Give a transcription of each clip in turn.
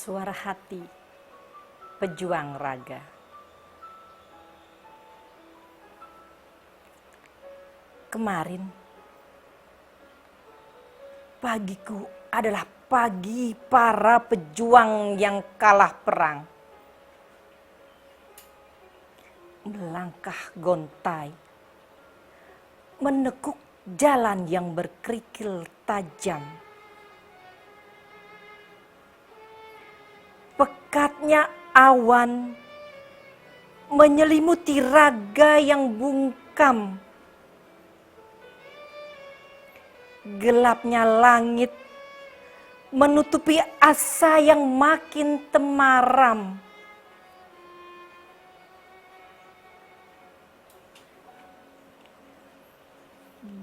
Suara hati pejuang raga. Kemarin pagiku adalah pagi para pejuang yang kalah perang. Melangkah gontai, menekuk jalan yang berkerikil tajam. Pekatnya awan menyelimuti raga yang bungkam. Gelapnya langit menutupi asa yang makin temaram.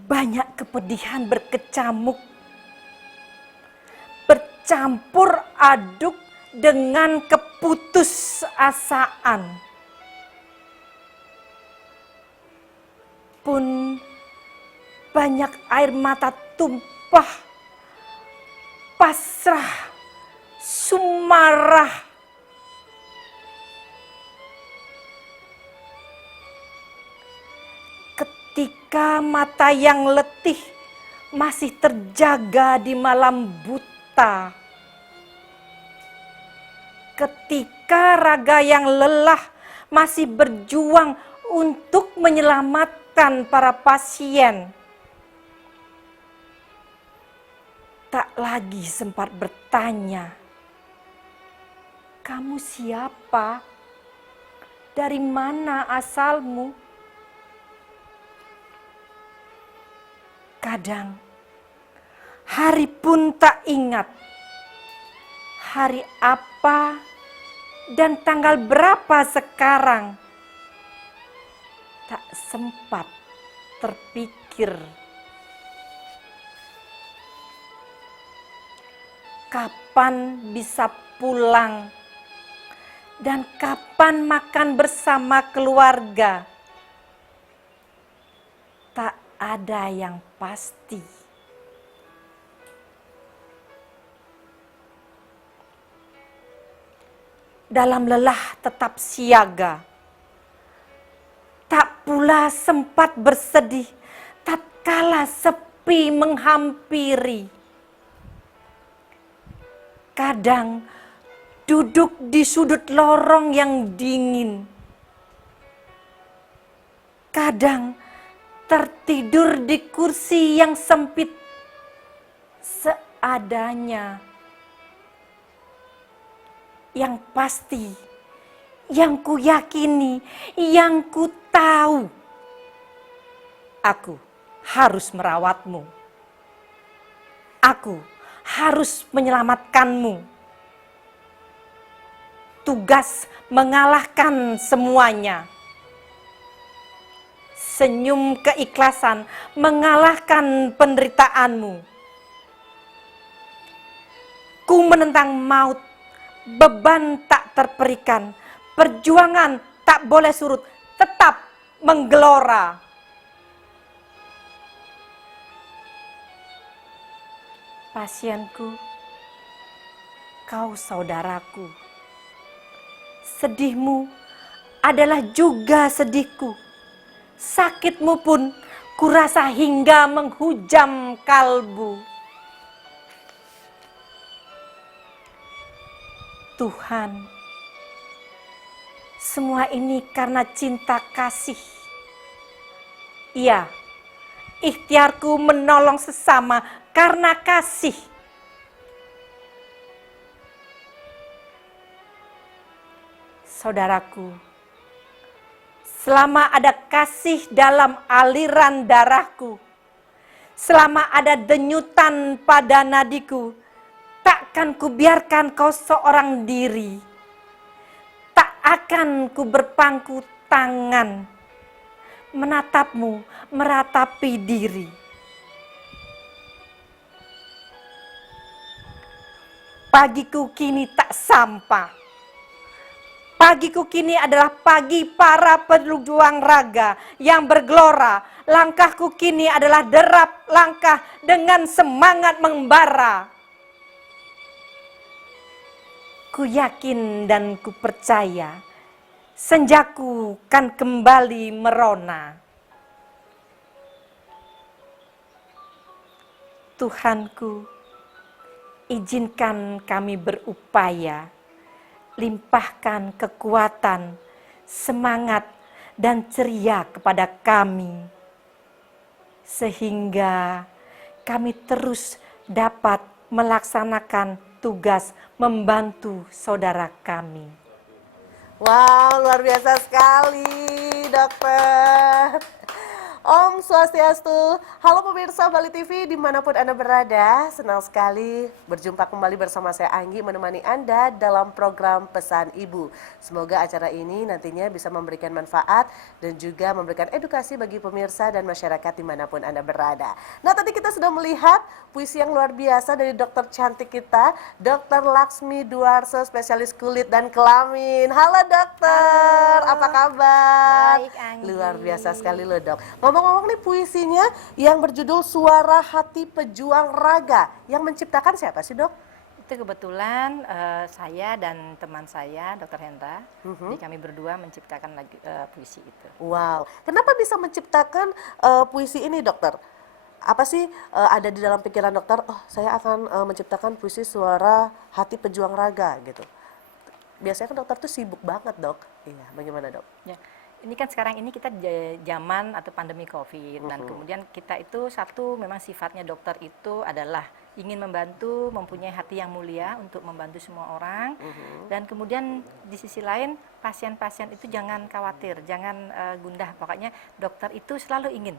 Banyak kepedihan berkecamuk, bercampur aduk dengan keputusasaan. Pun banyak air mata tumpah, pasrah, sumarah. Ketika mata yang letih masih terjaga di malam buta. Ketika raga yang lelah masih berjuang untuk menyelamatkan para pasien. Tak lagi sempat bertanya, "Kamu siapa? Dari mana asalmu?" Kadang hari pun tak ingat hari apa dan tanggal berapa sekarang. Tak sempat terpikir kapan bisa pulang dan kapan makan bersama keluarga. Tak ada yang pasti. Dalam lelah tetap siaga. Tak pula sempat bersedih tatkala sepi menghampiri. Kadang duduk di sudut lorong yang dingin. Kadang tertidur di kursi yang sempit seadanya. Yang pasti, yang ku yakini, yang ku tahu, aku harus merawatmu. Aku harus menyelamatkanmu. Tugas mengalahkan semuanya. Senyum keikhlasan mengalahkan penderitaanmu. Ku menentang maut, beban tak terperikan, perjuangan tak boleh surut, tetap menggelora. Pasienku, kau saudaraku. Sedihmu adalah juga sedihku. Sakitmu pun kurasa hingga menghujam kalbu. Tuhan, semua ini karena cinta kasih. Iya, ikhtiarku menolong sesama karena kasih. Saudaraku, selama ada kasih dalam aliran darahku, selama ada denyutan pada nadiku, takkan kubiarkan kau seorang diri. Tak akan ku berpangku tangan, menatapmu meratapi diri. Pagiku kini tak sampah. Pagiku kini adalah pagi para pejuang raga yang bergelora. Langkahku kini adalah derap langkah dengan semangat membara. Ku yakin dan ku percaya, senjaku kan kembali merona. Tuhanku, izinkan kami berupaya, limpahkan kekuatan, semangat, dan ceria kepada kami, sehingga kami terus dapat melaksanakan tugas membantu saudara kami. Wow, luar biasa sekali, dokter. Om Swastiastu. Halo pemirsa Bali TV dimanapun Anda berada. Senang sekali berjumpa kembali bersama saya Anggi menemani Anda dalam program Pesan Ibu. Semoga acara ini nantinya bisa memberikan manfaat dan juga memberikan edukasi bagi pemirsa dan masyarakat dimanapun Anda berada. Nah, tadi kita sudah melihat puisi yang luar biasa dari dokter cantik kita, Dr. Laksmi Duarso, spesialis kulit dan kelamin. Halo dokter, apa kabar? Baik, Anggi. Luar biasa sekali loh dok. Ngomong-ngomong nih puisinya yang berjudul Suara Hati Pejuang Raga, yang menciptakan siapa sih dok? Itu kebetulan saya dan teman saya, Dr. Hendra, jadi kami berdua menciptakan puisi itu. Wow, kenapa bisa menciptakan puisi ini dokter? Apa sih ada di dalam pikiran dokter, oh saya akan menciptakan puisi Suara Hati Pejuang Raga gitu. Biasanya kan dokter tuh sibuk banget dok. Iya, bagaimana dok? Ya. Ini kan sekarang ini kita zaman atau pandemi COVID, dan kemudian kita itu satu memang sifatnya dokter itu adalah ingin membantu, mempunyai hati yang mulia untuk membantu semua orang, dan kemudian di sisi lain pasien-pasien itu jangan khawatir, jangan gundah, pokoknya dokter itu selalu ingin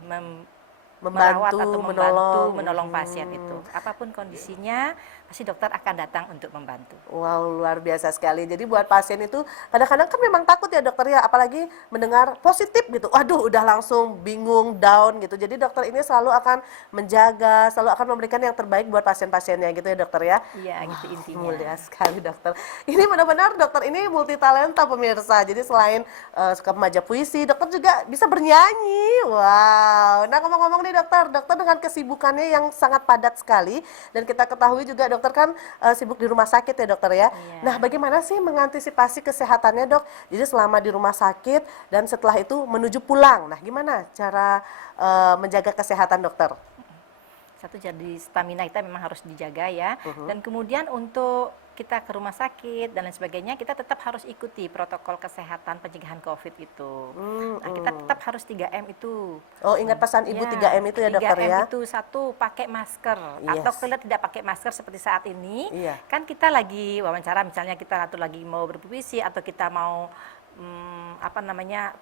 merawat atau menolong pasien itu, apapun kondisinya pasti dokter akan datang untuk membantu. Wow, luar biasa sekali. Jadi buat pasien itu kadang-kadang kan memang takut ya dokter ya, apalagi mendengar positif gitu. Waduh, udah langsung bingung, down gitu. Jadi dokter ini selalu akan menjaga, selalu akan memberikan yang terbaik buat pasien-pasiennya gitu ya dokter ya. Iya, gitu intinya. Mulia sekali dokter. Ini benar-benar dokter ini multi talenta pemirsa. Jadi selain suka membaca puisi, dokter juga bisa bernyanyi. Wow. Nah, ngomong-ngomong nih dokter dengan kesibukannya yang sangat padat sekali, dan kita ketahui juga dokter kan sibuk di rumah sakit ya dokter ya. Iya. Nah, bagaimana sih mengantisipasi kesehatannya dok? Jadi selama di rumah sakit dan setelah itu menuju pulang. Nah, gimana cara menjaga kesehatan dokter? Satu, jadi stamina kita memang harus dijaga ya, dan kemudian untuk kita ke rumah sakit dan lain sebagainya, kita tetap harus ikuti protokol kesehatan pencegahan COVID itu. Nah, kita tetap harus 3M itu. Oh, ingat pesan ibu 3M itu ya dokter 3M ya? itu, satu, pakai masker. Yes. Atau kalau tidak pakai masker seperti saat ini, Iya. kan kita lagi wawancara, misalnya kita atau lagi mau berpuisi atau kita mau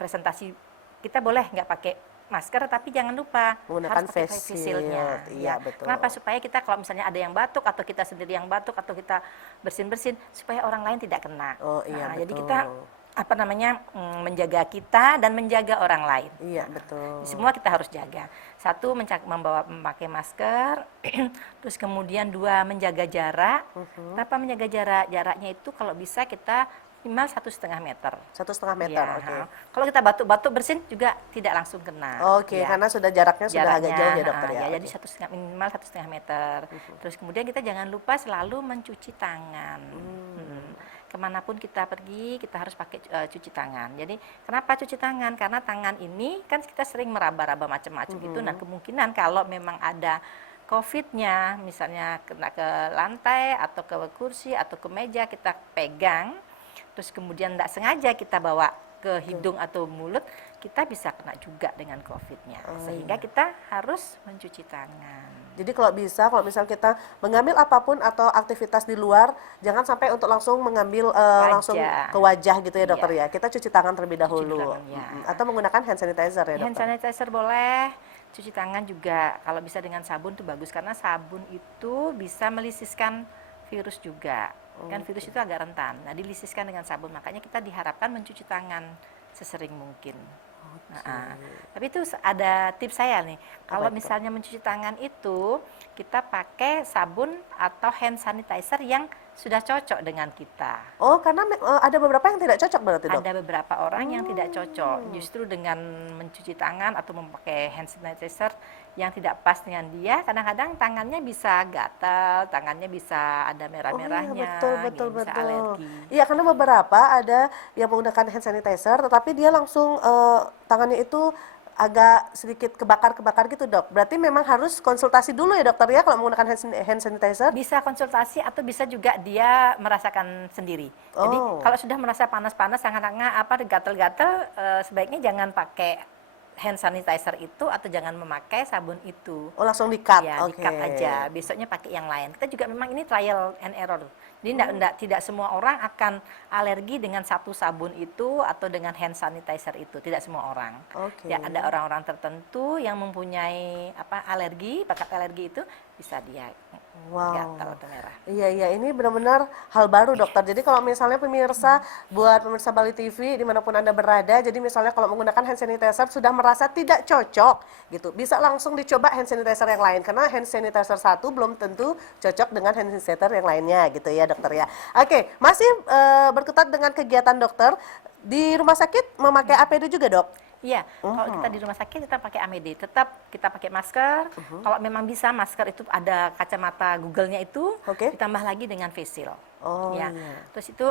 presentasi, kita boleh nggak pakai masker, tapi jangan lupa Menggunakan harus pakai face face shield-nya. shield. Iya, betul. Kenapa? Supaya kita kalau misalnya ada yang batuk atau kita sendiri yang batuk atau kita bersin-bersin, supaya orang lain tidak kena. Oh iya, betul. Jadi kita menjaga kita dan menjaga orang lain. Iya, betul. Semua kita harus jaga. Satu, memakai masker. Terus kemudian dua, menjaga jarak. Kenapa menjaga jarak? Jaraknya itu kalau bisa kita minimal 1,5 meter. 1,5 meter, Ya, oke. Kalau kita batuk-batuk bersin juga tidak langsung kena. Oke, Ya. karena sudah jaraknya sudah agak jauh ya dokter ya. Jadi minimal 1,5 meter. Terus kemudian kita jangan lupa selalu mencuci tangan. Kemanapun kita pergi, kita harus pakai cuci tangan. Jadi kenapa cuci tangan? Karena tangan ini kan kita sering meraba-raba macam-macam itu. Nah, kemungkinan kalau memang ada COVID-nya, misalnya kena ke lantai atau ke kursi atau ke meja, kita pegang, terus kemudian tidak sengaja kita bawa ke hidung atau mulut, kita bisa kena juga dengan COVID-nya. Sehingga kita harus mencuci tangan. Jadi kalau misal kita mengambil apapun atau aktivitas di luar, jangan sampai untuk langsung mengambil langsung ke wajah gitu ya dokter ya. Kita cuci tangan terlebih dahulu. Atau menggunakan hand sanitizer ya dokter. Hand sanitizer boleh, cuci tangan juga kalau bisa dengan sabun itu bagus, karena sabun itu bisa melisiskan virus juga. Kan virus itu agak rentan. Nah, dilisiskan dengan sabun, makanya kita diharapkan mencuci tangan sesering mungkin. Tapi itu ada tips saya nih. Kalau itu? misalnya mencuci tangan itu kita pakai sabun atau hand sanitizer yang sudah cocok dengan kita. Oh, karena ada beberapa yang tidak cocok berarti, Dok? Ada beberapa orang yang tidak cocok, justru dengan mencuci tangan atau memakai hand sanitizer yang tidak pas dengan dia, kadang-kadang tangannya bisa gatal, tangannya bisa ada merah-merahnya, Betul, betul, bisa betul. alergi. Iya, karena beberapa ada yang menggunakan hand sanitizer, tetapi dia langsung tangannya itu agak sedikit kebakar-kebakar gitu, Dok. Berarti memang harus konsultasi dulu ya, dokter ya, kalau menggunakan hand sanitizer? Bisa konsultasi atau bisa juga dia merasakan sendiri. Jadi Oh, kalau sudah merasa panas-panas, sangat-sangat gatal-gatal, sebaiknya jangan pakai hand sanitizer itu atau jangan memakai sabun itu. oh langsung di-cut, Ya, oke. di-cut aja. Besoknya pakai yang lain. Kita juga memang ini trial and error. Jadi tidak semua orang akan alergi dengan satu sabun itu atau dengan hand sanitizer itu. Tidak semua orang. Oke. Ya, ada orang-orang tertentu yang mempunyai alergi, bakat alergi itu bisa dia Wow. gatal atau merah. Iya, iya, ini benar-benar hal baru, dokter. Jadi kalau misalnya pemirsa, buat pemirsa Bali TV dimanapun Anda berada, jadi misalnya kalau menggunakan hand sanitizer sudah merasa tidak cocok, gitu, bisa langsung dicoba hand sanitizer yang lain. Karena hand sanitizer satu belum tentu cocok dengan hand sanitizer yang lainnya, gitu ya, dokter ya. Oke, masih berkutat dengan kegiatan dokter, di rumah sakit memakai APD juga, dok? Iya, kalau kita di rumah sakit kita pakai APD, tetap kita pakai masker. Kalau memang bisa masker itu ada kacamata Google-nya itu, Oke. ditambah lagi dengan face shield. Oh, Ya. iya. Terus itu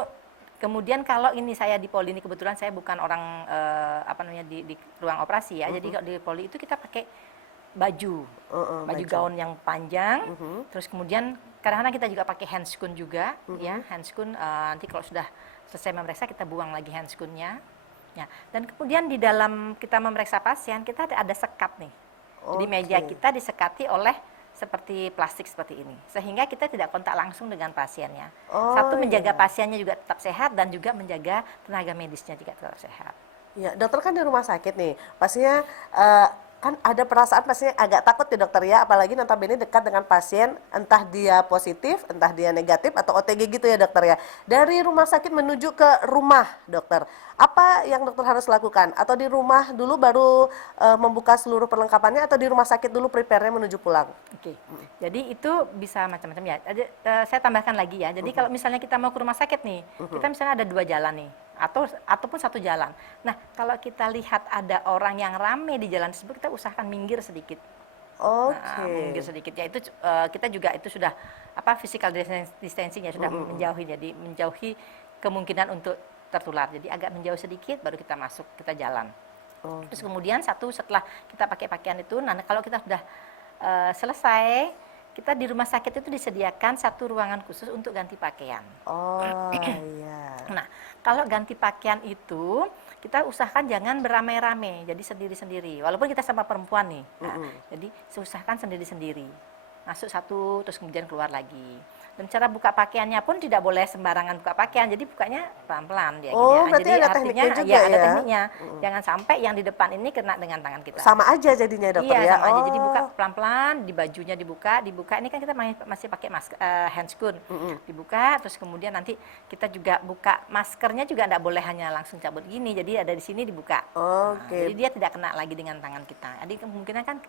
kemudian kalau ini saya di Poli ini kebetulan saya bukan orang di ruang operasi ya. Jadi kalau di Poli itu kita pakai baju, baju gaun yang panjang. Terus kemudian kadang-kadang kita juga pakai handscoon juga, ya handscoon. Nanti kalau sudah selesai memeriksa kita buang lagi handscoonnya. Ya, dan kemudian di dalam kita memeriksa pasien kita ada sekat nih. Jadi meja Oke. kita disekati oleh seperti plastik seperti ini, sehingga kita tidak kontak langsung dengan pasiennya. Satu menjaga pasiennya juga tetap sehat dan juga menjaga tenaga medisnya juga tetap sehat. Ya, dokter kan di rumah sakit nih, pastinya kan ada perasaan pastinya agak takut ya dokter ya, apalagi notabene dekat dengan pasien, entah dia positif, entah dia negatif atau OTG gitu ya dokter ya. Dari rumah sakit menuju ke rumah dokter, apa yang dokter harus lakukan? Atau di rumah dulu baru membuka seluruh perlengkapannya, atau di rumah sakit dulu prepare-nya menuju pulang? Oke, jadi itu bisa macam-macam ya. Saya tambahkan lagi ya. Jadi kalau misalnya kita mau ke rumah sakit nih, kita misalnya ada 2 jalan nih, ataupun 1 jalan. Nah, kalau kita lihat ada orang yang rame di jalan tersebut, kita usahakan minggir sedikit. Oke. Minggir sedikit. Ya itu kita juga itu sudah physical distancing ya, sudah menjauhi. Jadi menjauhi kemungkinan untuk tertular. Jadi agak menjauh sedikit, baru kita masuk, kita jalan. Terus kemudian setelah kita pakai pakaian itu, nah kalau kita sudah selesai, kita di rumah sakit itu disediakan satu ruangan khusus untuk ganti pakaian. Oh iya. Nah, kalau ganti pakaian itu kita usahakan jangan beramai-ramai, jadi sendiri-sendiri. Walaupun kita sama perempuan nih, jadi usahakan sendiri-sendiri. Masuk satu, terus kemudian keluar lagi. Dan cara buka pakaiannya pun tidak boleh sembarangan buka pakaian, jadi bukanya pelan-pelan dia. Oh, gitu ya. berarti Jadi ada artinya tekniknya juga ya, ada ya? tekniknya. Jangan sampai yang di depan ini kena dengan tangan kita. Sama aja jadinya dokter Iya, ya? sama aja. Jadi Oh. buka pelan-pelan, di bajunya dibuka. Ini kan kita masih pakai handscoon. Dibuka, terus kemudian nanti kita juga buka maskernya juga tidak boleh hanya langsung cabut gini. Jadi ada di sini dibuka. Oke. Jadi dia tidak kena lagi dengan tangan kita. Jadi kemungkinan kan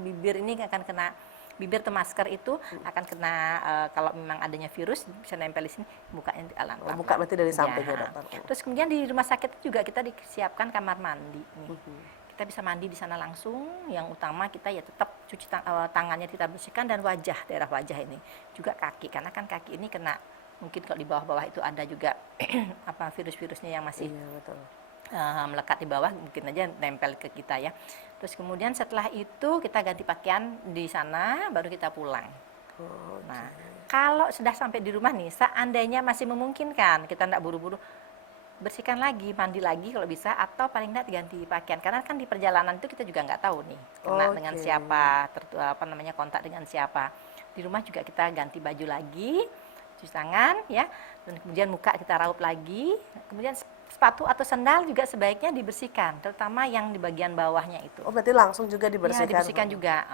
bibir ini akan kena, bibir atau masker itu akan kena, kalau memang adanya virus bisa nempel di sini, bukanya di alam. Buka berarti dari samping ya dokter? Terus kemudian di rumah sakit juga kita disiapkan kamar mandi nih. Kita bisa mandi di sana langsung. Yang utama kita ya tetap cuci tangannya kita bersihkan, dan wajah, daerah wajah ini juga kaki, karena kan kaki ini kena, mungkin kalau di bawah-bawah itu ada juga virus-virusnya yang masih Betul. melekat di bawah, mungkin aja nempel ke kita ya. Terus kemudian setelah itu kita ganti pakaian di sana, baru kita pulang. Nah, kalau sudah sampai di rumah nih, seandainya masih memungkinkan, kita tidak buru-buru, bersihkan lagi, mandi lagi kalau bisa, atau paling tidak ganti pakaian. Karena kan di perjalanan itu kita juga nggak tahu nih, kena dengan siapa, kontak dengan siapa. Di rumah juga kita ganti baju lagi, cuci tangan ya, dan kemudian muka kita raup lagi, kemudian sepatu atau sandal juga sebaiknya dibersihkan, terutama yang di bagian bawahnya itu. Oh, berarti langsung juga Ya, dibersihkan? dibersihkan juga.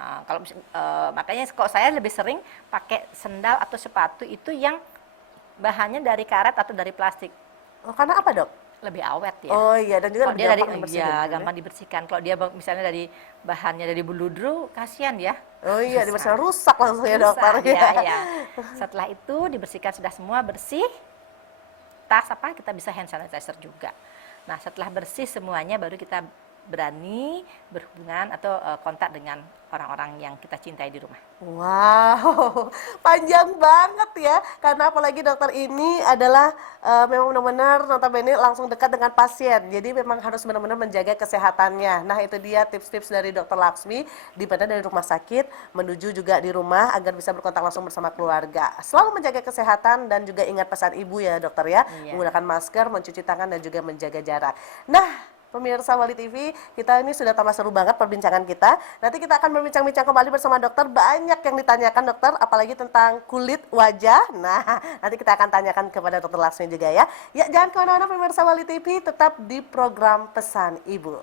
Makanya kok saya lebih sering pakai sandal atau sepatu itu yang bahannya dari karet atau dari plastik. Oh, karena apa dok? lebih awet ya. Oh iya, dan juga Kalau lebih dia dari gampang dibersihin, kan, ya? gampang dibersihkan. Kalau dia misalnya dari bahannya dari beludru, kasihan ya. Oh iya, Susah. dibersihin rusak langsung ya dokter Rusak ya. dia ya. Setelah itu dibersihkan sudah semua bersih, tas apa kita bisa hand sanitizer juga. Nah, setelah bersih semuanya baru kita berani berhubungan atau kontak dengan orang-orang yang kita cintai di rumah. Wow, panjang banget ya. Karena apalagi dokter ini adalah memang benar-benar notabene langsung dekat dengan pasien. Jadi memang harus benar-benar menjaga kesehatannya. Nah, itu dia tips-tips dari dokter Laksmi, di mana dari rumah sakit menuju juga di rumah agar bisa berkontak langsung bersama keluarga. Selalu menjaga kesehatan dan juga ingat pesan ibu ya dokter ya. Iya. Menggunakan masker, mencuci tangan dan juga menjaga jarak. Nah, pemirsa Wali TV, kita ini sudah tambah seru banget perbincangan kita. Nanti kita akan berbincang-bincang kembali bersama dokter. Banyak yang ditanyakan dokter, apalagi tentang kulit wajah. Nah, nanti kita akan tanyakan kepada dokter Laksmi juga ya. Ya, jangan kemana-mana pemirsa Wali TV, tetap di program Pesan Ibu.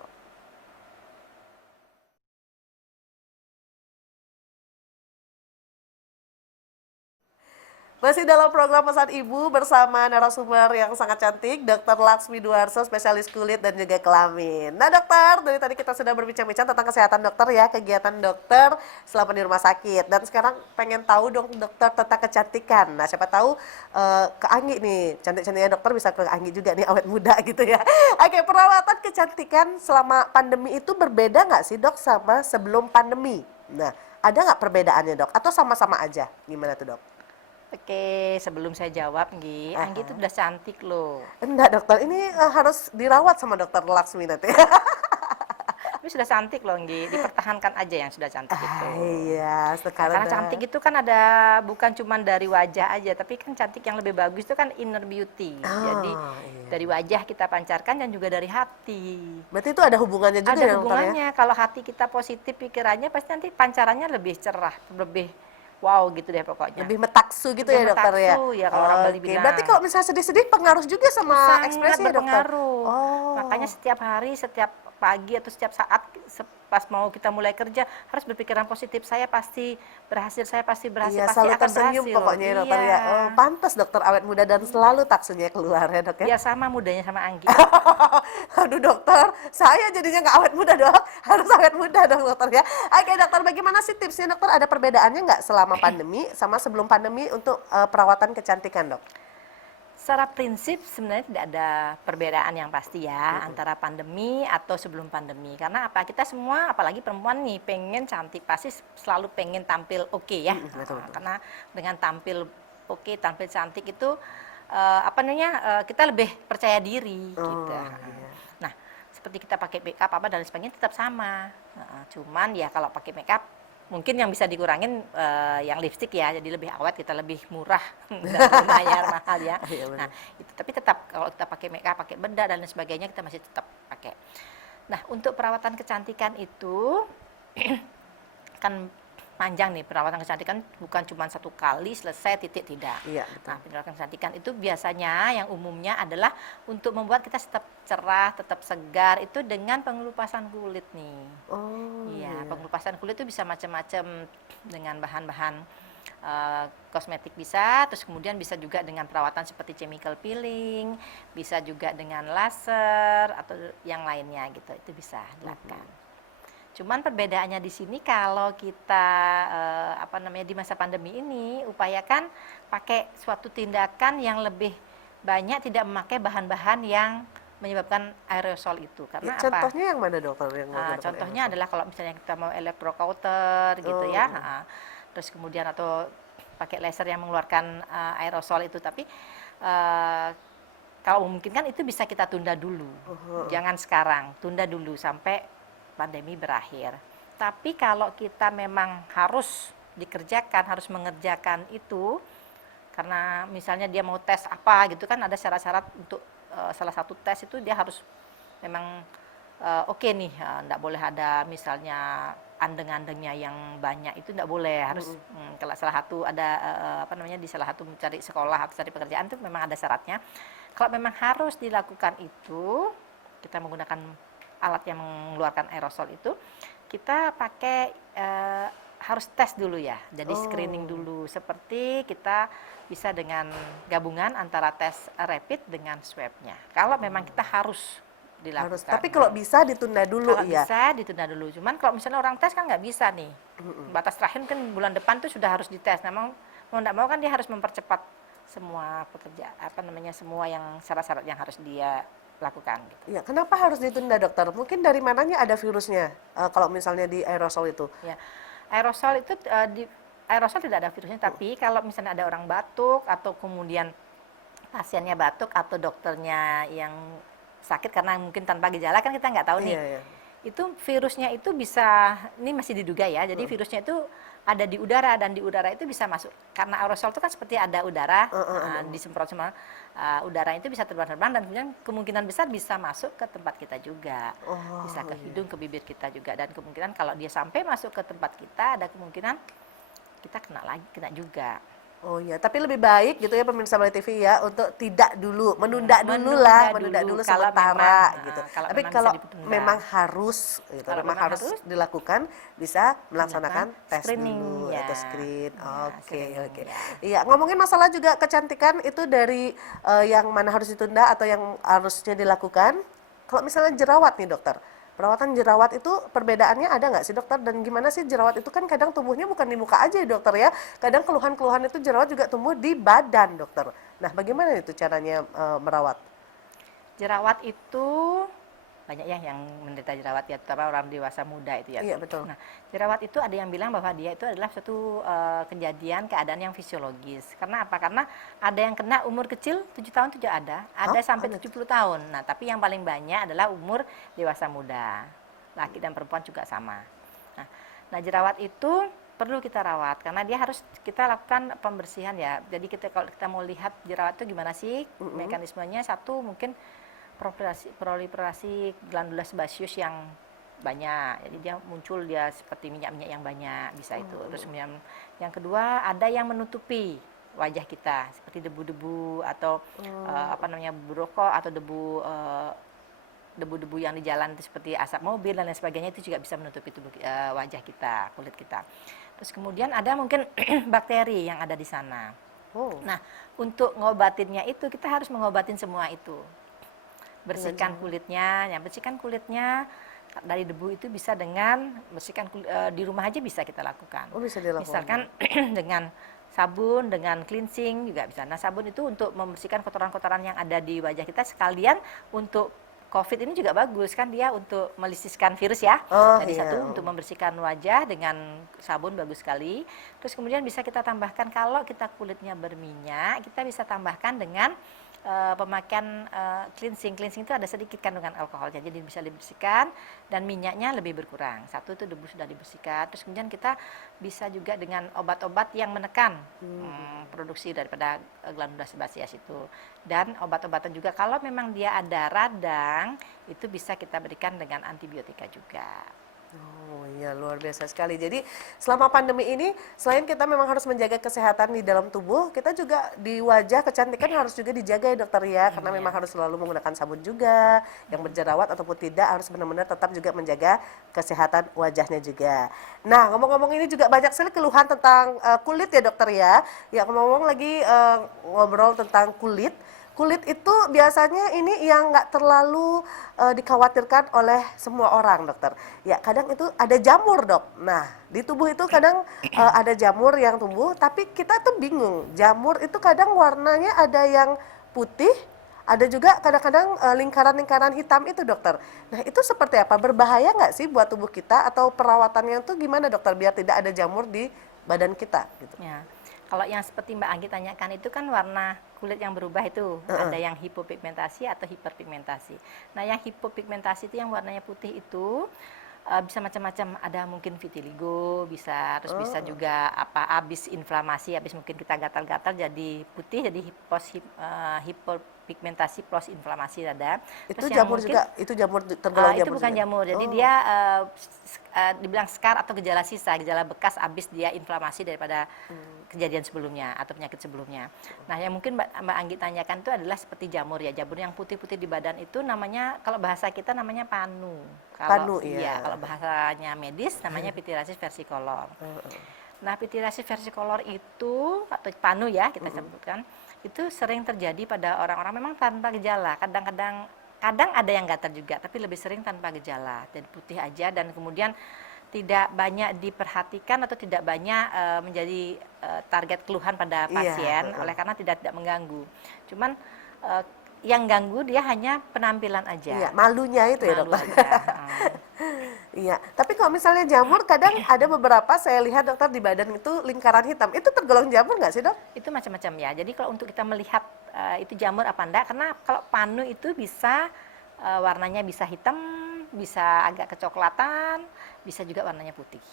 Masih dalam program Pesan Ibu bersama narasumber yang sangat cantik, Dr. Laksmi Duarso, spesialis kulit dan juga kelamin. Nah dokter, dari tadi kita sudah berbincang-bincang tentang kesehatan dokter ya, kegiatan dokter selama di rumah sakit. Dan sekarang pengen tahu dong dokter tentang kecantikan. Nah siapa tahu ke Anggi nih, cantik-cantiknya dokter bisa ke Anggi juga nih, awet muda gitu ya. Oke, perawatan kecantikan selama pandemi itu berbeda nggak sih dok sama sebelum pandemi? Nah, ada nggak perbedaannya dok? Atau sama-sama aja? Gimana tuh dok? Oke, sebelum saya jawab, Anggi itu udah cantik loh. Enggak dokter, ini harus dirawat sama dokter Laksmi nanti. Tapi sudah cantik loh, dipertahankan aja yang sudah cantik itu. Iya, sekarang Karena cantik itu kan ada bukan cuma dari wajah aja, tapi kan cantik yang lebih bagus itu kan inner beauty. Jadi iya. dari wajah kita pancarkan dan juga dari hati. Berarti itu ada hubungannya juga Ada ya dokter ya? hubungannya. Kalau hati kita positif pikirannya pasti nanti pancarannya lebih cerah, lebih wow gitu deh pokoknya. Lebih metaksu gitu ya Lebih dokter ya? metaksu, ya kalau orang Bali Oke, bilang. berarti kalau misalnya sedih-sedih pengaruh juga sama Sangat ekspresi ya dokter? berpengaruh. Oh. Makanya setiap hari, setiap pagi atau setiap saat pas mau kita mulai kerja harus berpikiran positif. Saya pasti berhasil, saya pasti berhasil, Iya, pasti selalu akan tersenyum berhasil. pokoknya ya dokter ya. Iya. Oh, pantas dokter awet muda dan selalu taksunya keluar ya dok ya? Ya sama mudanya sama Anggi. Aduh dokter, saya jadinya nggak awet muda dok, harus awet muda dong dokter ya. Oke dokter, bagaimana sih tipsnya dokter? Ada perbedaannya nggak selama pandemi sama sebelum pandemi untuk perawatan kecantikan dok? Secara prinsip sebenarnya tidak ada perbedaan yang pasti ya antara pandemi atau sebelum pandemi. Karena apa? Kita semua apalagi perempuan nih pengen cantik, pasti selalu pengen tampil oke ya. Betul. Karena dengan tampil oke, tampil cantik itu kita lebih percaya diri gitu. Iya. Nah, seperti kita pakai make up apa dan sebagainya tetap sama. Cuman ya kalau pakai make up mungkin yang bisa dikurangin yang lipstick ya, jadi lebih awet, kita lebih murah dan lumayan mahal ya. Iya, benar. Nah, itu tapi tetap kalau kita pakai make up, pakai bedak dan lain sebagainya kita masih tetap pakai. Nah, untuk perawatan kecantikan itu kan panjang nih, perawatan kecantikan bukan cuma satu kali selesai titik, tidak. Iya, betul. Nah, perawatan kecantikan itu biasanya yang umumnya adalah untuk membuat kita tetap cerah, tetap segar itu dengan pengelupasan kulit nih. Oh. Iya, pengelupasan kulit itu bisa macam-macam dengan bahan-bahan kosmetik bisa, terus kemudian bisa juga dengan perawatan seperti chemical peeling, bisa juga dengan laser atau yang lainnya gitu, itu bisa dilakukan. Cuman perbedaannya di sini kalau kita di masa pandemi ini upayakan pakai suatu tindakan yang lebih banyak, tidak memakai bahan-bahan yang menyebabkan aerosol itu. Karena apa? Contohnya yang mana dokter? Contohnya adalah kalau misalnya kita mau electrocauter gitu ya, terus kemudian atau pakai laser yang mengeluarkan aerosol itu, tapi kalau memungkinkan itu bisa kita tunda dulu, jangan sekarang, tunda dulu sampai pandemi berakhir. Tapi kalau kita memang harus dikerjakan, harus mengerjakan itu, karena misalnya dia mau tes apa gitu kan, ada syarat-syarat untuk salah satu tes itu dia harus memang oke nih, enggak boleh ada misalnya andeng-andengnya yang banyak, itu enggak boleh, harus kalau salah satu ada di salah satu mencari sekolah atau cari pekerjaan itu memang ada syaratnya. Kalau memang harus dilakukan itu, kita menggunakan alat yang mengeluarkan aerosol itu, kita pakai harus tes dulu ya. Jadi Oh. screening dulu. Seperti kita bisa dengan gabungan antara tes rapid dengan swabnya. Kalau memang kita harus dilakukan. Harus. Tapi kalau bisa ditunda dulu Kalau ya. bisa ditunda dulu. Cuman kalau misalnya orang tes kan nggak bisa nih. Batas terakhir kan bulan depan tuh sudah harus dites. Nah, mau nggak mau kan dia harus mempercepat semua semua yang syarat-syarat yang harus dia lakukan. Gitu. Ya, kenapa harus ditunda dokter? Mungkin dari mananya ada virusnya? Kalau misalnya di aerosol itu. Ya, aerosol itu di aerosol tidak ada virusnya. Tapi kalau misalnya ada orang batuk atau kemudian pasiennya batuk atau dokternya yang sakit karena mungkin tanpa gejala kan kita nggak tahu nih. Iya, iya. Itu virusnya itu bisa, ini masih diduga ya, jadi virusnya itu ada di udara dan di udara itu bisa masuk karena aerosol itu kan seperti ada udara disemprot sama udara itu bisa terbang-terbang dan kemudian kemungkinan besar bisa masuk ke tempat kita juga, bisa ke hidung, ke bibir kita juga, dan kemungkinan kalau dia sampai masuk ke tempat kita ada kemungkinan kita kena juga. Oh iya, tapi lebih baik gitu ya pemirsa Bali TV ya untuk tidak dulu, menunda dulu kalau sementara memang, gitu. kalau Tapi memang bisa kalau ditunda. memang harus gitu, Kalau memang memang harus harus, dilakukan, bisa melaksanakan tes screening, dulu ya. atau screen. Ya, Oke, screening, oke. ya. Iya, ngomongin masalah juga kecantikan itu dari yang mana harus ditunda atau yang harusnya dilakukan. Kalau misalnya jerawat nih dokter, perawatan jerawat itu perbedaannya ada nggak sih dokter? Dan gimana sih jerawat itu kan kadang tumbuhnya bukan di muka aja ya dokter ya. Kadang keluhan-keluhan itu jerawat juga tumbuh di badan dokter. Nah bagaimana itu caranya merawat? Jerawat itu banyak ya yang menderita jerawat ya, terutama orang dewasa muda itu ya. Iya, betul. Nah, jerawat itu ada yang bilang bahwa dia itu adalah suatu kejadian, keadaan yang fisiologis. Karena apa? Karena ada yang kena umur kecil 7 tahun juga ada sampai 70 tahun. Nah, tapi yang paling banyak adalah umur dewasa muda. Laki dan perempuan juga sama. Nah, jerawat itu perlu kita rawat karena dia harus kita lakukan pembersihan ya. Jadi kalau kita mau lihat jerawat itu gimana sih mekanismenya, satu mungkin proliferasi glandula sebaceous yang banyak, jadi dia muncul seperti minyak-minyak yang banyak bisa itu. Terus kemudian yang kedua ada yang menutupi wajah kita seperti debu-debu atau debu rokok atau debu-debu yang di jalan itu seperti asap mobil dan lain sebagainya, itu juga bisa menutupi tubuh wajah kita, kulit kita. Terus kemudian ada mungkin bakteri yang ada di sana. Nah, untuk ngobatinnya itu kita harus mengobatin semua itu. Bersihkan kulitnya dari debu itu bisa dengan bersihkan di rumah aja bisa kita lakukan. Oh, bisa dilakukan. Misalkan dengan sabun, dengan cleansing juga bisa. Nah, sabun itu untuk membersihkan kotoran-kotoran yang ada di wajah kita, sekalian untuk COVID ini juga bagus kan, dia untuk melisiskan virus ya. Jadi iya. satu untuk membersihkan wajah dengan sabun bagus sekali. Terus kemudian bisa kita tambahkan kalau kita kulitnya berminyak, kita bisa tambahkan dengan pemakaian cleansing. Cleansing itu ada sedikit kandungan alkoholnya, jadi bisa dibersihkan dan minyaknya lebih berkurang. Satu itu debu sudah dibersihkan. Terus kemudian kita bisa juga dengan obat-obat yang menekan produksi daripada glandula sebaceous itu. Dan obat-obatan juga kalau memang dia ada radang, itu bisa kita berikan dengan antibiotika juga. Oh iya, luar biasa sekali. Jadi selama pandemi ini selain kita memang harus menjaga kesehatan di dalam tubuh, kita juga di wajah kecantikan harus juga dijaga ya dokter ya, karena memang harus selalu menggunakan sabun juga, yang berjerawat ataupun tidak harus benar-benar tetap juga menjaga kesehatan wajahnya juga. Nah, ngomong-ngomong ini juga banyak sekali keluhan tentang kulit ya dokter ya. Ya, ngomong-ngomong lagi ngobrol tentang kulit. Kulit itu biasanya ini yang nggak terlalu dikhawatirkan oleh semua orang dokter. Ya kadang itu ada jamur dok. Nah di tubuh itu kadang ada jamur yang tumbuh, tapi kita tuh bingung. Jamur itu kadang warnanya ada yang putih, ada juga kadang-kadang lingkaran-lingkaran hitam itu dokter. Nah itu seperti apa? Berbahaya nggak sih buat tubuh kita atau perawatannya itu gimana dokter biar tidak ada jamur di badan kita? Gitu. Ya. Kalau yang seperti Mbak Anggi tanyakan itu kan warna kulit yang berubah itu, ada yang hipopigmentasi atau hiperpigmentasi. Nah, yang hipopigmentasi itu yang warnanya putih itu bisa macam-macam, ada mungkin vitiligo, bisa terus bisa juga habis inflamasi, habis mungkin kita gatal-gatal jadi putih, jadi hipopigmentasi plus inflamasi ada. Itu Terus jamur juga, itu jamur tergolong jamur itu bukan juga? jamur, jadi dia dibilang scar atau gejala sisa, gejala bekas habis dia inflamasi daripada kejadian sebelumnya atau penyakit sebelumnya. Nah, yang mungkin Mbak Anggi tanyakan itu adalah seperti jamur ya, jamur yang putih-putih di badan itu namanya, kalau bahasa kita namanya panu. Panu, iya. Kalau Kalau bahasanya medis namanya pityriasis versicolor. Nah, pityriasis versicolor itu atau panu ya kita sebutkan, itu sering terjadi pada orang-orang memang tanpa gejala. Kadang ada yang gatal juga, tapi lebih sering tanpa gejala. Jadi putih aja dan kemudian tidak banyak diperhatikan atau tidak banyak menjadi target keluhan pada pasien oleh karena tidak mengganggu. Cuman yang ganggu dia hanya penampilan aja. Iya, malunya itu ya, Malu dokter. aja. Iya, tapi kalau misalnya jamur kadang ada beberapa saya lihat dokter di badan itu lingkaran hitam. Itu tergolong jamur nggak sih, Dok? Itu macam-macam ya. Jadi kalau untuk kita melihat itu jamur apa enggak, karena kalau panu itu bisa warnanya bisa hitam, bisa agak kecoklatan, bisa juga warnanya putih.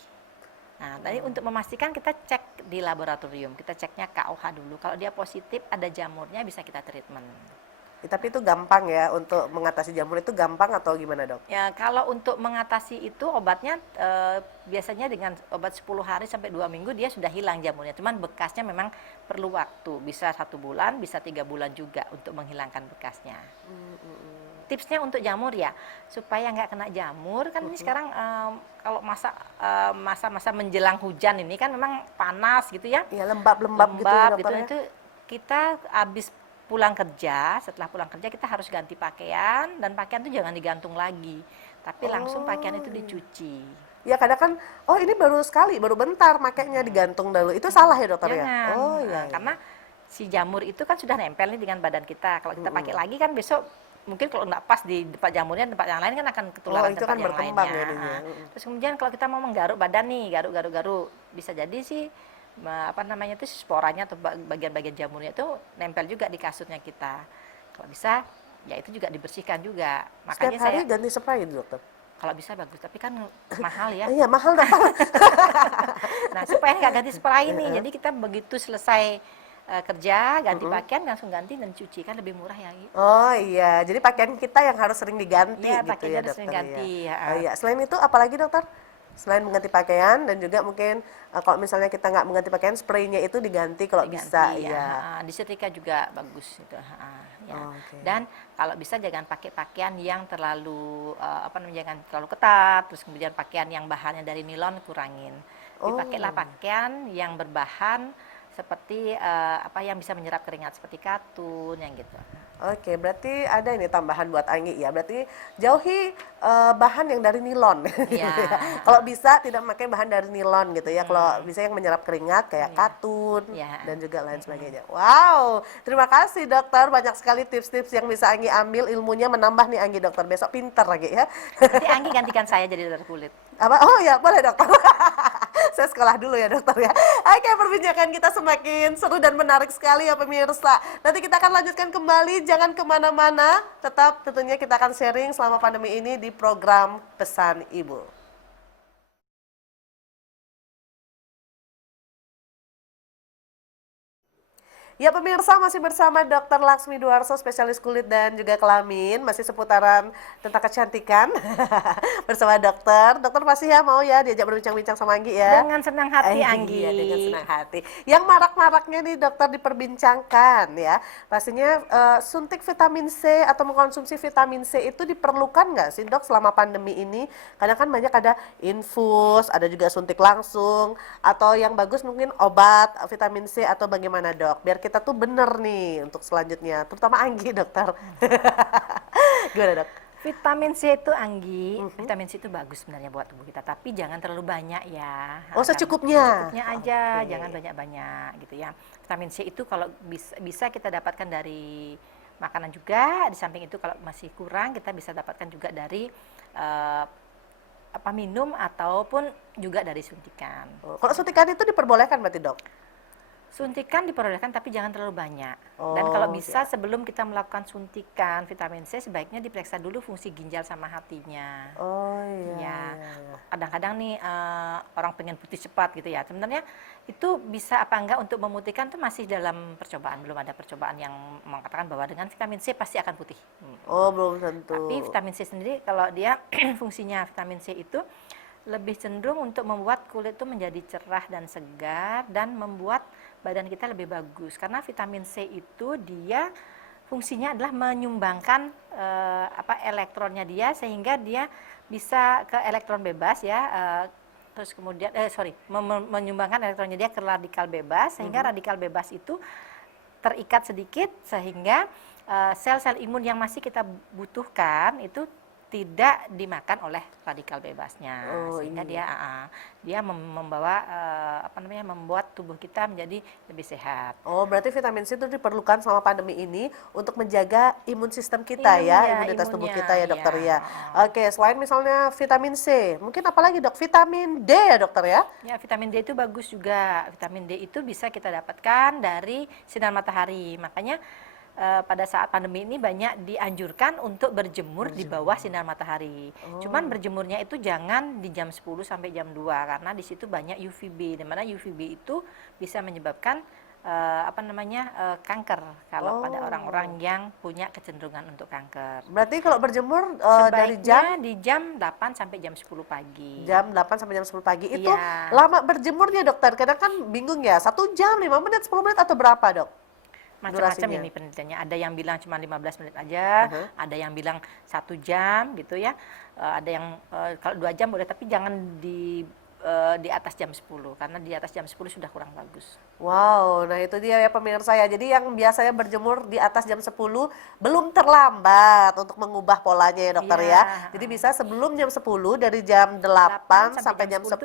Nah, tadi untuk memastikan kita cek di laboratorium, kita ceknya KOH dulu. Kalau dia positif ada jamurnya bisa kita treatment. Ya, tapi itu gampang ya untuk mengatasi jamur itu gampang atau gimana, Dok? Ya, kalau untuk mengatasi itu obatnya biasanya dengan obat 10 hari sampai 2 minggu dia sudah hilang jamurnya. Cuman bekasnya memang perlu waktu, bisa 1 bulan, bisa 3 bulan juga untuk menghilangkan bekasnya. Tipsnya untuk jamur ya, supaya nggak kena jamur, kan ini sekarang kalau masa-masa menjelang hujan ini kan memang panas gitu ya. Iya, lembab-lembab gitu ya, dokter ya? Itu kita habis pulang kerja, setelah pulang kerja kita harus ganti pakaian, dan pakaian itu jangan digantung lagi, tapi langsung pakaian itu dicuci. Ya kadang kan, oh ini baru sekali, baru bentar makainya digantung dulu. Itu salah ya, dokter ya? Jangan, Oh iya. karena si jamur itu kan sudah nempel nih dengan badan kita. Kalau kita pakai lagi kan besok mungkin kalau nggak pas di tempat jamurnya, tempat yang lain kan akan ketularan itu tempat kan yang berkembang lainnya. jadinya. Terus kemudian kalau kita mau menggaruk badan nih, garuk, bisa jadi sih apa namanya itu sporanya atau bagian-bagian jamurnya itu nempel juga di kasurnya kita. Kalau bisa ya itu juga dibersihkan juga. Makanya Setiap hari saya ganti spray, dokter? kalau bisa bagus, tapi kan mahal ya. Iya, mahal, dokter. Nah, supaya nggak ganti spray ini, jadi kita begitu selesai kerja, ganti pakaian, langsung ganti dan cuci, kan lebih murah ya. Oh iya, jadi pakaian kita yang harus sering diganti Iya, gitu pakaiannya ya, harus dokter sering ganti, ya. ya. Oh iya, selain itu apalagi, dokter? Selain mengganti pakaian dan juga mungkin kalau misalnya kita nggak mengganti pakaian, spraynya itu diganti kalau bisa ya. Disetrika juga bagus gitu. Ya. Oh, oke. Dan kalau bisa jangan pakai pakaian yang terlalu jangan terlalu ketat, terus kemudian pakaian yang bahannya dari nilon kurangin. Dipakailah pakaian yang berbahan seperti yang bisa menyerap keringat seperti katun yang gitu. Oke, berarti ada ini tambahan buat Anggi ya. Berarti jauhi bahan yang dari nilon. Gitu Iya. ya. Kalau bisa tidak memakai bahan dari nilon gitu ya. Kalau bisa yang menyerap keringat kayak katun Iya. dan juga lain sebagainya. Wow, terima kasih dokter. Banyak sekali tips-tips yang bisa Anggi ambil, ilmunya menambah nih Anggi, dokter. Besok pinter lagi ya. Nanti Anggi gantikan saya jadi dokter kulit. Apa? Oh ya, boleh dokter. Saya sekolah dulu ya dokter ya. Oke, perbincangan kita semakin seru dan menarik sekali ya pemirsa. Nanti kita akan lanjutkan kembali, jangan kemana-mana. Tetap tentunya kita akan sharing selama pandemi ini di program Pesan Ibu. Ya pemirsa, masih bersama Dr. Laksmi Duarso, spesialis kulit dan juga kelamin. Masih seputaran tentang kecantikan bersama dokter. Dokter pasti ya mau ya diajak berbincang-bincang sama Anggi ya? Dengan senang hati, Anggi. Iya, dengan senang hati. Yang marak-maraknya nih dokter diperbincangkan ya. Pastinya suntik vitamin C atau mengkonsumsi vitamin C itu diperlukan nggak sih dok selama pandemi ini? Kadang kan banyak ada infus, ada juga suntik langsung. Atau yang bagus mungkin obat vitamin C atau bagaimana dok? Biar kita tuh bener nih untuk selanjutnya, terutama Anggi dokter. Gimana dok? Vitamin C itu Anggi, vitamin C itu bagus sebenarnya buat tubuh kita, tapi jangan terlalu banyak ya. Oh, secukupnya? Secukupnya aja, Oke. jangan banyak-banyak gitu ya. Vitamin C itu kalau bisa kita dapatkan dari makanan juga, di samping itu kalau masih kurang kita bisa dapatkan juga dari minum ataupun juga dari suntikan. Kalau suntikan itu diperbolehkan berarti dok? Suntikan diperbolehkan tapi jangan terlalu banyak. Dan Oh, kalau bisa sebelum kita melakukan suntikan vitamin C sebaiknya diperiksa dulu fungsi ginjal sama hatinya. Oh iya. Ya, iya. kadang-kadang nih orang pengen putih cepat gitu ya. Sebenarnya itu bisa apa enggak untuk memutihkan tuh masih dalam percobaan. Belum ada percobaan yang mengatakan bahwa dengan vitamin C pasti akan putih. Oh belum tentu. Tapi vitamin C sendiri kalau dia fungsinya vitamin C itu lebih cenderung untuk membuat kulit itu menjadi cerah dan segar dan membuat badan kita lebih bagus. Karena vitamin C itu dia fungsinya adalah menyumbangkan elektronnya dia sehingga dia bisa ke elektron bebas ya. Terus kemudian menyumbangkan elektronnya dia ke radikal bebas sehingga radikal bebas itu terikat sedikit sehingga sel-sel imun yang masih kita butuhkan itu tidak dimakan oleh radikal bebasnya, sehingga dia membawa membuat tubuh kita menjadi lebih sehat. Oh, berarti vitamin C itu diperlukan selama pandemi ini untuk menjaga imun sistem kita imunitas tubuh kita ya dokter ya. Oke, selain misalnya vitamin C, mungkin apa lagi dok? Vitamin D ya dokter ya? Ya, vitamin D itu bagus juga. Vitamin D itu bisa kita dapatkan dari sinar matahari. Makanya pada saat pandemi ini banyak dianjurkan untuk berjemur di bawah sinar matahari. Cuman berjemurnya itu jangan di jam 10 sampai jam 2 karena di situ banyak UVB, di mana UVB itu bisa menyebabkan kanker kalau pada orang-orang yang punya kecenderungan untuk kanker. Berarti kalau berjemur dari di jam 8 sampai jam 10 pagi. Jam 8 sampai jam 10 pagi. Itu lama berjemurnya dokter. Kadang kan bingung ya, 1 jam, 5 menit, 10 menit atau berapa dok? Macam-macam ini penelitiannya. Ada yang bilang cuma 15 menit aja, ada yang bilang 1 jam gitu ya. Ada yang kalau 2 jam boleh, tapi jangan di atas jam 10 karena di atas jam 10 sudah kurang bagus. Wow, nah itu dia ya pemirsa ya. Jadi yang biasanya berjemur di atas jam 10 belum terlambat untuk mengubah polanya ya dokter ya. Jadi bisa sebelum jam 10 dari jam 8 sampai jam 10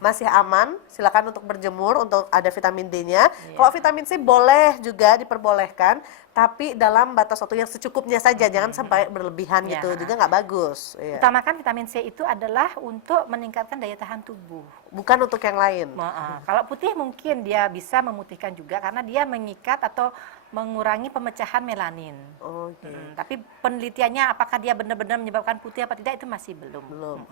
masih aman. Silakan untuk berjemur untuk ada vitamin D-nya. Kalau vitamin C boleh juga diperbolehkan, tapi dalam batas waktu yang secukupnya saja, jangan sampai berlebihan gitu, juga nggak bagus. Utamakan vitamin C itu adalah untuk meningkatkan daya tahan tubuh. Bukan untuk yang lain. Kalau putih mungkin dia bisa memutihkan juga karena dia mengikat atau mengurangi pemecahan melanin. Tapi penelitiannya apakah dia benar-benar menyebabkan putih apa tidak itu masih belum.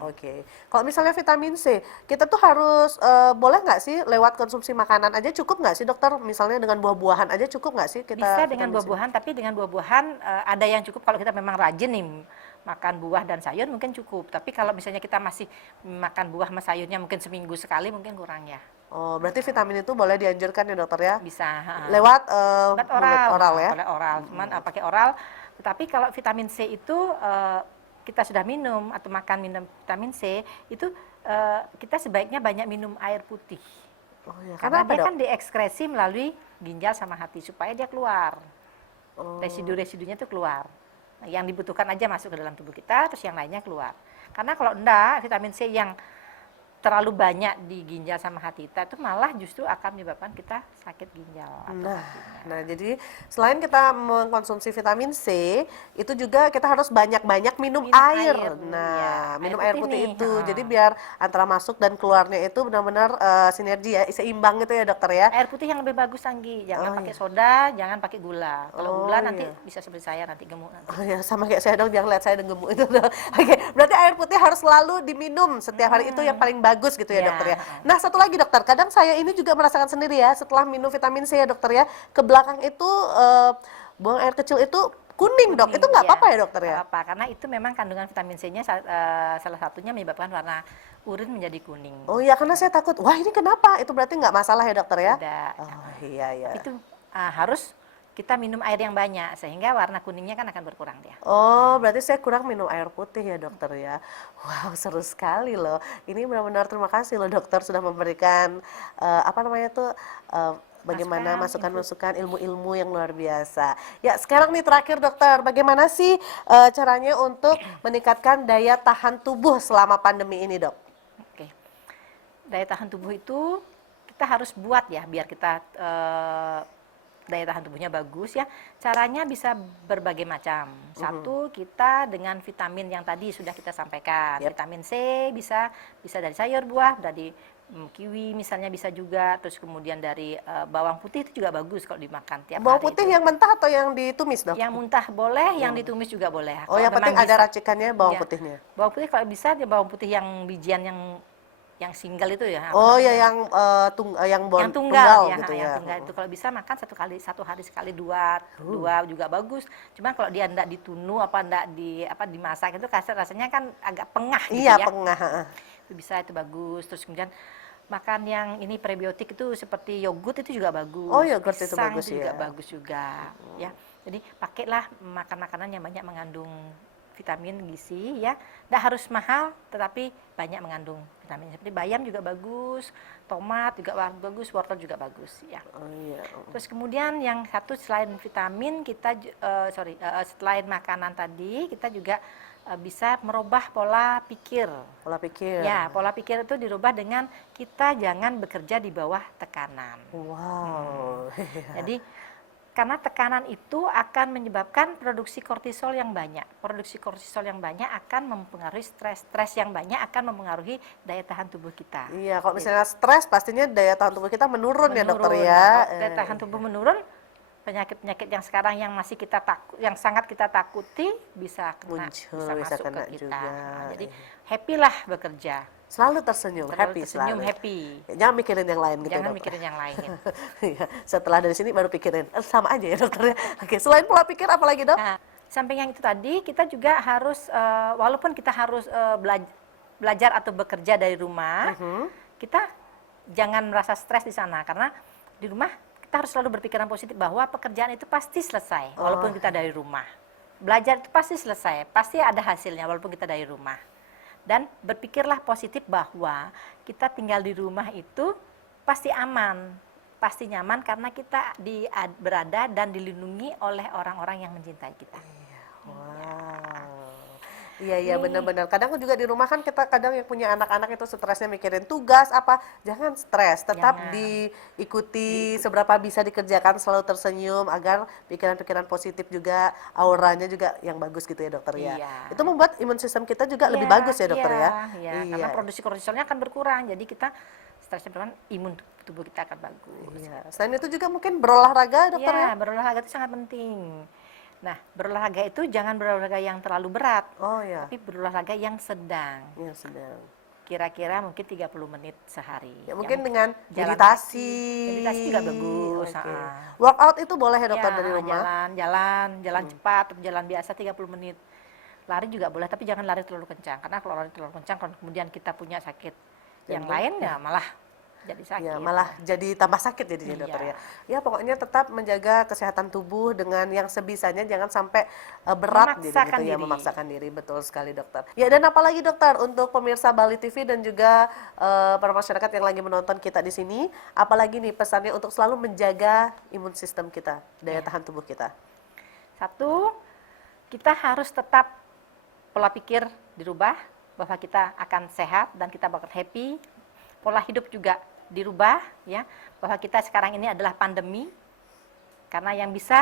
Kalau misalnya vitamin C, kita tuh harus boleh nggak sih lewat konsumsi makanan aja cukup nggak sih dokter? Misalnya dengan buah-buahan aja cukup nggak sih kita? Bisa dengan buah-buahan, tapi dengan buah-buahan ada yang cukup kalau kita memang rajin nih makan buah dan sayur mungkin cukup. Tapi kalau misalnya kita masih makan buah sama sayurnya mungkin seminggu sekali mungkin kurang ya. Oh, berarti vitamin itu boleh dianjurkan ya dokter ya? Bisa. Lewat oral ya? Oleh oral, cuman pakai oral. Tetapi kalau vitamin C itu kita sudah minum atau minum vitamin C itu kita sebaiknya banyak minum air putih. Karena dia kan diekskresi melalui ginjal sama hati supaya dia keluar. Residu-residunya itu keluar. Yang dibutuhkan aja masuk ke dalam tubuh kita, terus yang lainnya keluar. Karena kalau enggak, vitamin C yang terlalu banyak di ginjal sama hati kita itu malah justru akan menyebabkan kita sakit ginjal. Nah, jadi selain kita mengkonsumsi vitamin C, itu juga kita harus banyak-banyak minum air. Minum air putih itu. Jadi biar antara masuk dan keluarnya itu benar-benar sinergi ya, seimbang gitu ya dokter ya. Air putih yang lebih bagus Anggi, jangan pakai soda, jangan pakai gula. Kalau gula nanti bisa seperti saya nanti gemuk nanti. Sama kayak saya dong, jangan lihat saya dan gemuk itu. Berarti air putih harus selalu diminum setiap hari, itu yang paling bagus gitu ya dokter ya. Nah, satu lagi dokter, kadang saya ini juga merasakan sendiri ya setelah minum vitamin C ya dokter ya, ke belakang itu buang air kecil itu kuning dok, itu nggak apa-apa ya dokter ya? Nggak apa, karena itu memang kandungan vitamin C-nya salah satunya menyebabkan warna urin menjadi kuning. Oh iya, karena saya takut, wah ini kenapa? Itu berarti nggak masalah ya dokter ya? Tidak. Iya. Itu harus kita minum air yang banyak sehingga warna kuningnya kan akan berkurang dia. Oh, berarti saya kurang minum air putih ya dokter ya. Wow, seru sekali loh. Ini benar-benar terima kasih loh dokter sudah memberikan bagaimana masukan-masukan ilmu-ilmu yang luar biasa. Ya, sekarang nih terakhir dokter, bagaimana sih caranya untuk meningkatkan daya tahan tubuh selama pandemi ini dok? Oke, daya tahan tubuh itu kita harus buat ya biar kita daya tahan tubuhnya bagus ya. Caranya bisa berbagai macam. Satu, kita dengan vitamin yang tadi sudah kita sampaikan. Vitamin C bisa dari sayur buah, dari kiwi misalnya bisa juga. Terus kemudian dari bawang putih itu juga bagus kalau dimakan tiap hari. Bawang putih yang mentah atau yang ditumis dok? Yang mentah boleh, yang ditumis juga boleh. Oh, yang penting ada racikannya bawang putihnya. Bawang putih kalau bisa bawang putih yang bijian yang single itu ya. Yang tunggal gitu ya. Yang tunggal itu kalau bisa makan satu hari sekali dua juga bagus. Cuman kalau dia enggak ditunu dimasak itu rasanya kan agak pengah gitu ya. Iya, pengah. Itu bisa, itu bagus. Terus kemudian makan yang ini prebiotik itu seperti yogurt itu juga bagus. Oh, yogurt itu bagus juga bagus juga ya. Jadi pakailah makan makanan yang banyak mengandung vitamin, gizi ya. Nggak harus mahal, tetapi banyak mengandung vitamin. Seperti bayam juga bagus, tomat juga bagus, wortel juga bagus ya. Oh iya. Terus kemudian yang satu selain vitamin kita selain makanan tadi kita juga bisa merubah pola pikir. Pola pikir. Ya, pola pikir itu dirubah dengan kita jangan bekerja di bawah tekanan. Wow. Jadi karena tekanan itu akan menyebabkan produksi kortisol yang banyak. Produksi kortisol yang banyak akan mempengaruhi stres. Stres yang banyak akan mempengaruhi daya tahan tubuh kita. Iya, kalau misalnya stres pastinya daya tahan tubuh kita menurun ya dokter ya. Nah, kalau daya tahan tubuh menurun, penyakit-penyakit yang sekarang yang masih kita yang sangat kita takuti bisa kena, Muncul, bisa bisa masuk kena ke kita. juga. Nah, jadi happy lah bekerja. Selalu tersenyum, happy Tersenyum, selalu. happy. Jangan mikirin yang lain gitu Jangan dokter. mikirin yang lain. Iya, setelah dari sini baru pikirin, sama aja ya dokter ya. Oke, selain pola pikir apa lagi dok? Nah, samping yang itu tadi, kita juga harus, walaupun kita harus belajar atau bekerja dari rumah, kita jangan merasa stres di sana. Karena di rumah kita harus selalu berpikiran positif bahwa pekerjaan itu pasti selesai, walaupun kita dari rumah. Belajar itu pasti selesai, pasti ada hasilnya walaupun kita dari rumah. Dan berpikirlah positif bahwa kita tinggal di rumah itu pasti aman, pasti nyaman karena kita berada dan dilindungi oleh orang-orang yang mencintai kita. Wow. Iya benar-benar. Kadang juga di rumah kan kita kadang yang punya anak-anak itu stresnya mikirin tugas apa, jangan stres, tetap Jangan. diikuti seberapa bisa dikerjakan, selalu tersenyum agar pikiran-pikiran positif juga, auranya juga yang bagus gitu ya dokter ya. Iya. Itu membuat imun sistem kita juga lebih bagus ya dokter ya. Iya, karena produksi kortisolnya akan berkurang, jadi kita stresnya berkurang, imun tubuh kita akan bagus. Iya. Selain itu juga mungkin berolahraga dokter ya. Iya, berolahraga itu sangat penting. Nah, berolahraga itu jangan berolahraga yang terlalu berat, Oh ya, tapi berolahraga yang sedang. yang sedang. Kira-kira mungkin 30 menit sehari. Ya, mungkin dengan jalan meditasi. Meditasi juga bagus. Oke. ah. Workout itu boleh ya dokter Ya, dari rumah? jalan cepat, atau jalan biasa 30 menit. Lari juga boleh, tapi jangan lari terlalu kencang. Karena kalau lari terlalu kencang, kalau kemudian kita punya sakit yang lain, ya malah jadi sakit. Ya, malah jadi tambah sakit jadinya Iya. dokter ya. Ya pokoknya tetap menjaga kesehatan tubuh dengan yang sebisanya, jangan sampai berat jadi Memaksakan gitu ya, diri. memaksakan diri. Betul sekali dokter. Ya, dan apalagi dokter untuk pemirsa Bali TV dan juga para masyarakat yang lagi menonton kita di sini, apalagi nih pesannya untuk selalu menjaga imun sistem kita, daya tahan tubuh kita. Satu, kita harus tetap pola pikir dirubah bahwa kita akan sehat dan kita bakal happy. Pola hidup juga dirubah ya, bahwa kita sekarang ini adalah pandemi. Karena yang bisa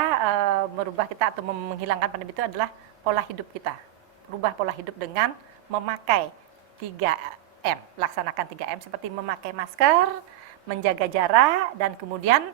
merubah kita atau menghilangkan pandemi itu adalah pola hidup kita. Rubah pola hidup dengan memakai 3M, laksanakan 3M seperti memakai masker, menjaga jarak, dan kemudian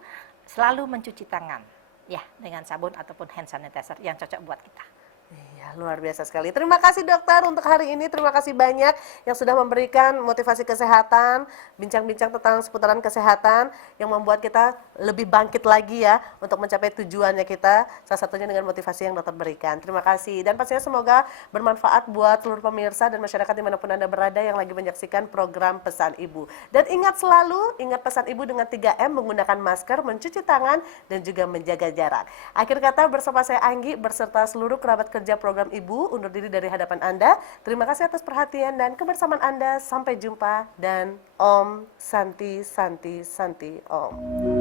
selalu mencuci tangan ya dengan sabun ataupun hand sanitizer yang cocok buat kita. Iya, luar biasa sekali. Terima kasih dokter untuk hari ini. Terima kasih banyak yang sudah memberikan motivasi kesehatan, bincang-bincang tentang seputaran kesehatan yang membuat kita lebih bangkit lagi ya untuk mencapai tujuannya kita. Salah satunya dengan motivasi yang dokter berikan. Terima kasih. Dan pastinya semoga bermanfaat buat seluruh pemirsa dan masyarakat dimanapun Anda berada yang lagi menyaksikan program Pesan Ibu. Dan ingat selalu, ingat pesan Ibu dengan 3M, menggunakan masker, mencuci tangan, dan juga menjaga jarak. Akhir kata bersama saya Anggi beserta seluruh kerabat kerja program Ibu undur diri dari hadapan Anda. Terima kasih atas perhatian dan kebersamaan Anda. Sampai jumpa dan Om Santi Santi Santi Om.